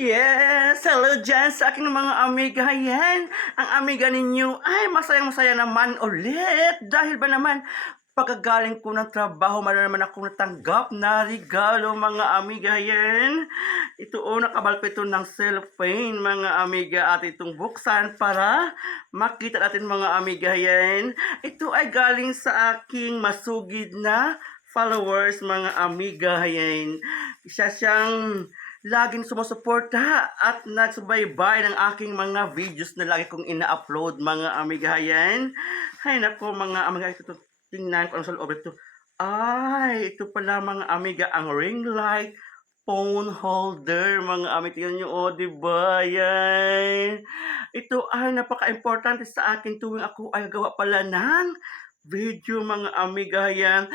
Yes! Hello dyan sa aking mga amiga. Yan, ang amiga ninyo ay masayang-masaya naman ulit. Dahil ba naman, pagkagaling ko ng trabaho, meron naman akong natanggap na regalo, mga amiga. Yan, ito nakabal pa ito ng cellophane, mga amiga. At itong buksan para makita natin, mga amiga. Yan, ito ay galing sa aking masugid na followers, mga amiga. Yan, isa siyang laging sumusuporta at nagsubaybay ng aking mga videos na lagi kong ina-upload, mga amigayan. Hay nako, mga amiga, ito tingnan ko ano sa loob ito. Ay, ito pala, mga amiga, ang ring light phone holder, mga amiga. Tingnan nyo, di ba? Yan. Ito ay napaka-importante sa akin tuwing ako ay gawa pala ng video, mga amiga. Yan.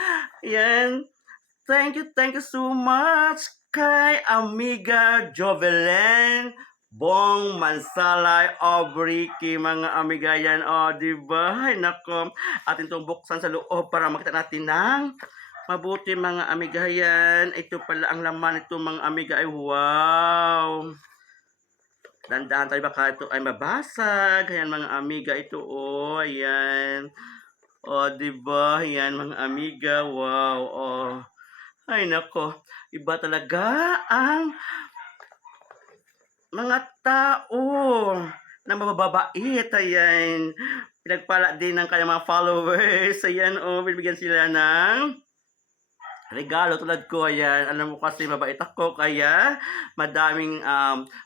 Thank you so much kay Amiga Jovelyn Bong Mansalay Obriki, mga amiga yan. O, diba? Ay, nako. Atin itong buksan sa loob para makita natin ng mabuti, mga amiga yan. Ito pala ang laman nito, mga amiga. Ay, wow! Dandaan tayo baka ito ay mabasag. Ayan, mga amiga. Ito, oh, ayan. O, diba? Ayan, mga amiga. Wow, oh. Ay nako, iba talaga ang mga tao na mababait. Ayan, pinagpala din ng kanyang mga followers. Ayan, bibigyan sila ng regalo tulad ko. Ayan, alam mo kasi mabait ako, kaya madaming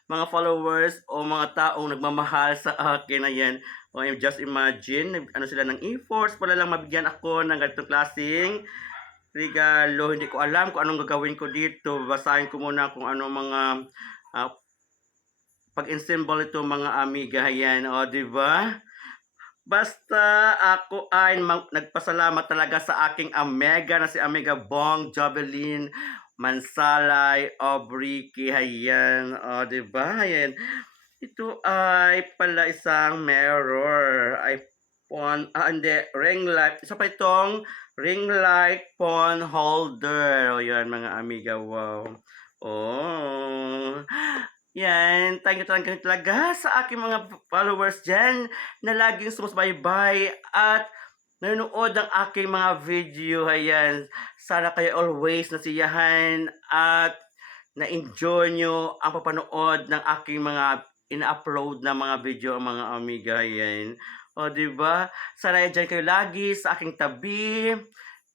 mga followers o mga taong nagmamahal sa akin. Ayan, just imagine, ano sila ng efforts para lang mabigyan ako ng ganitong klaseng regalo. Hindi ko alam kung anong gagawin ko dito. Basahin ko muna kung ano mga pag-ensemble ito, mga amiga. Yan, o, diba? Basta ako ay nagpasalamat talaga sa aking amiga na si Amiga Bong Jovelyn Mansalay Obriki. Ayan, o, diba? Ayan. Ito ay pala isang mirror. Hindi, ring light. Isa pa itong ring light phone holder. O yan, mga amiga, wow. Oh. Yan, thank you talaga sa aking mga followers dyan na laging sumusubaybay at nanonood ng aking mga video. Ayan, sana kayo always nasiyahan at na-enjoy nyo ang papanood ng aking mga ina-upload na mga video, mga amiga. Yan. O, diba? Sana dyan kayo lagi sa aking tabi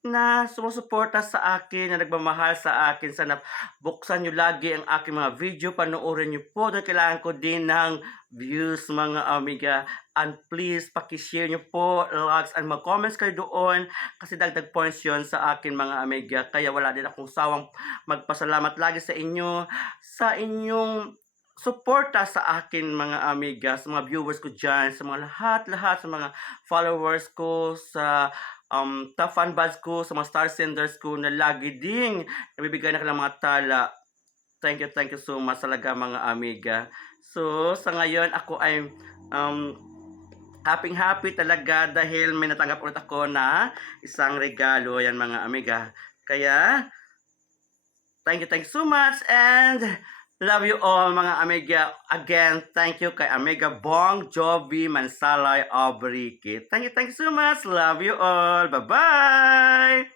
na sumusuporta sa akin, na nagmamahal sa akin. Sana buksan nyo lagi ang aking mga video, panoorin nyo po. Dahil kailangan ko din ng views, mga amiga. And please, pakishare nyo po, likes, and mag-comments kayo doon. Kasi dagdag points yun sa akin, mga amiga. Kaya wala din akong sawang magpasalamat lagi sa inyo, sa inyong suporta sa akin, mga amiga, sa mga viewers ko dyan, sa mga lahat, sa mga followers ko, sa top fan buds ko, sa mga star senders ko na lagi ding nabibigay na kanilang mga tala. Thank you so much talaga, mga amiga. So, sa ngayon, ako ay happy talaga dahil may natanggap ulit ako na isang regalo. Yan, mga amiga. Kaya, thank you so much, and love you all, mga amiga. Again, thank you kay Amiga Bong Jovi Mansalay Obriki. Thank you so much. Love you all. Bye-bye.